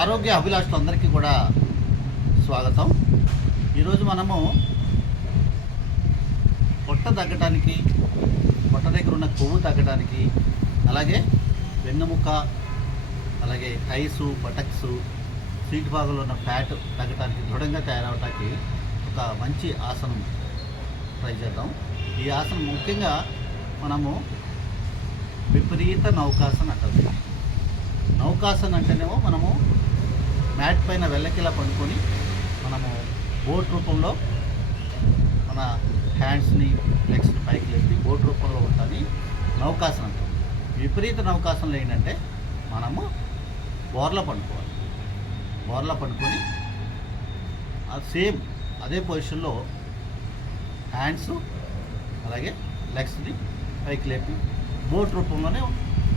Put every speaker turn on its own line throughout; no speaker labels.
ఆరోగ్య అభిలాషులందరికీ కూడా స్వాగతం. ఈరోజు మనము పొట్ట తగ్గడానికి పొట్ట దగ్గర ఉన్న కొవ్వు తగ్గడానికి అలాగే వెన్నెముక అలాగే థైసు బటక్స్ సీట్ భాగంలో ఉన్న ఫ్యాట్ తగ్గడానికి దృఢంగా తయారవడానికి ఒక మంచి ఆసనం ట్రై చేద్దాం. ఈ ఆసనం ముఖ్యంగా మనము విపరీత నౌకాసన అంటారు నౌకాసన అంటేనేమో మనము మ్యాట్ పైన వెళ్ళకిలా పడుకొని మనము బోట్ రూపంలో మన హ్యాండ్స్ని లెగ్స్ని పైకి లేపి బోట్ రూపంలో ఉంటుంది నౌకాసనం. విపరీత నౌకాసనలు ఏంటంటే మనము బోర్ల పండుకోవాలి. బోర్ల పండుకొని అది సేమ్ అదే పొజిషన్లో హ్యాండ్స్ అలాగే లెగ్స్ని పైకి లేపి బోట్ రూపంలోనే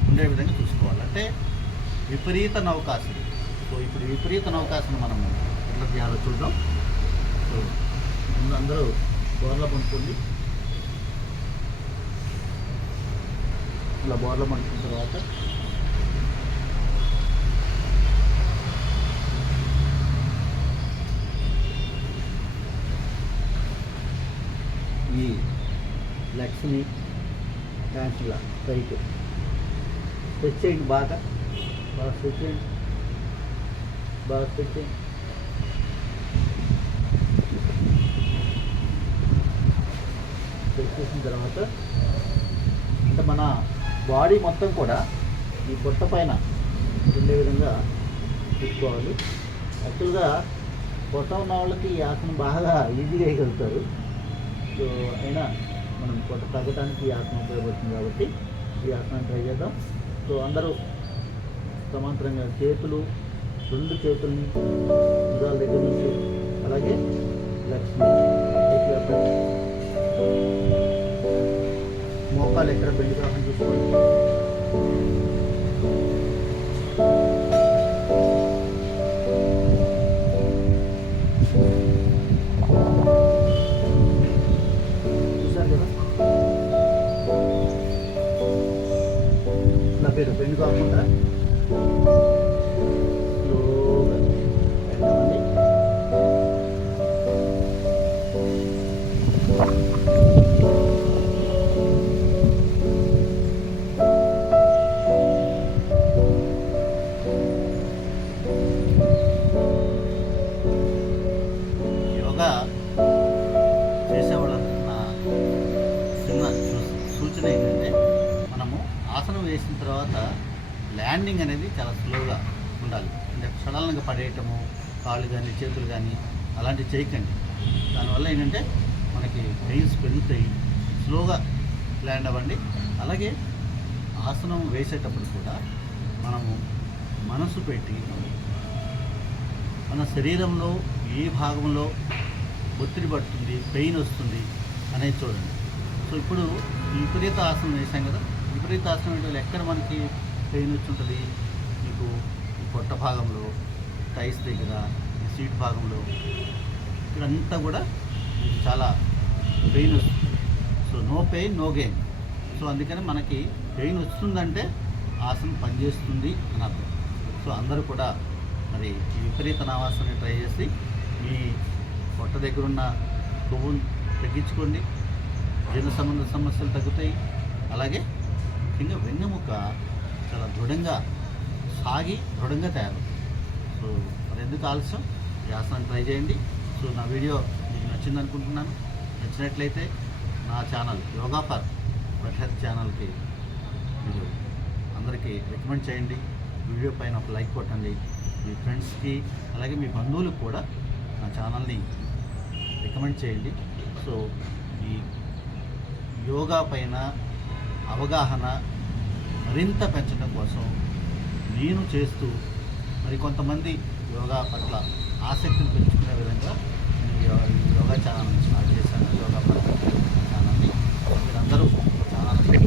ఉండే విధంగా చూసుకోవాలి. అంటే విపరీత నౌకాసనం. సో ఇప్పుడు విపరీత నౌకాసన మనం ఎట్లా చేయాలో చూద్దాం. సో ముందు అందరూ బోర్ల పండుకోండి ఇలా బోర్ల పండుకున్న తర్వాత ఈ లక్ష్మి హ్యాండ్స్ పైకి. స్ట్రెచ్ చేయండి బాగా. బాగా స్ట్రెచ్ చేయండి. బాగా స్ట్రెచ్ చేసిన తర్వాత అంటే మన బాడీ మొత్తం కూడా ఈ పొట్ట పైన ఉండే విధంగా తీసుకోవాలి యాక్చువల్గా పొట్ట ఉన్న వాళ్ళకి ఈ ఆసనం బాగా ఈజీగా వేయగలుగుతారు సో అయినా మనం పొట్ట తగ్గడానికి ఈ ఆసనం ఉపయోగపడుతుంది కాబట్టి ఈ ఆసనం ట్రై చేద్దాం. సో అందరూ సమాంతరంగా చేతులు రెండు చేతుల్ని భుజాల దగ్గర నుంచి అలాగే లక్ష్మి మోకాలు ఎక్కడ బెండి కాకుండా చూసుకోండి నా పేరు బెండు కాకుండా యోగా చేసేవాళ్ళకి నా చిన్న సూచన ఏంటంటే మనము ఆసనం వేసిన తర్వాత ల్యాండింగ్ అనేది చాలా స్లోగా ఉండాలి. అంటే సడన్గా పడేయటము కాళ్ళు కానీ చేతులు కానీ అలాంటివి చేయకండి. దానివల్ల ఏంటంటే మనకి పెయిన్స్ పెరుగుతాయి. స్లోగా ల్యాండ్ అవ్వండి. అలాగే ఆసనం వేసేటప్పుడు కూడా మనము మనసు పెట్టి మన శరీరంలో ఏ భాగంలో ఒత్తిడి పడుతుంది పెయిన్ వస్తుంది అనేది చూడండి. సో ఇప్పుడు విపరీత ఆసనం వేసాం కదా విపరీత ఆసనం అంటే ఎక్కడ మనకి పెయిన్ వచ్చి ఉంటుంది? మీకు పొట్ట భాగంలో టైస్ దగ్గర సీట్ భాగంలో ఇక్కడంతా కూడా మీకు చాలా పెయిన్ వస్తుంది. So no pain no gain. So అందుకని మనకి పెయిన్ వస్తుందంటే ఆసనం పనిచేస్తుంది అని అర్థం. సో అందరూ కూడా మరి ఈ విపరీత నావాసనని ట్రై చేసి మీ పొట్ట దగ్గర ఉన్న కొవ్వును తగ్గించుకోండి. జీర్ణ సంబంధ సమస్యలు తగ్గుతాయి. అలాగే ముఖ్యంగా వెన్నెముక చాలా దృఢంగా సాగి దృఢంగా తయారవుతుంది సో మరి ఎందుకు ఆలస్యం? ఈ ఆసనం ట్రై చేయండి. సో నా వీడియో మీకు నచ్చింది అనుకుంటున్నాను. నచ్చినట్లయితే నా ఛానల్ యోగా ఫర్ బెటర్ ఛానల్కి మీరు అందరికీ రికమెండ్ చేయండి. వీడియో పైన ఒక లైక్ కొట్టండి. మీ ఫ్రెండ్స్కి అలాగే మీ బంధువులకు కూడా నా ఛానల్ని రికమెండ్ చేయండి. సో ఈ యోగా పైన అవగాహన మరింత పెంచడం కోసం నేను చేస్తూ మరికొంతమంది యోగా పట్ల ఆసక్తిని పెంచుకునే విధంగా నేను యోగా ఛానల్ స్టార్ట్ చేశాను. యోగా పట్ల ఛానల్ని మీరందరూ ఛానల్ని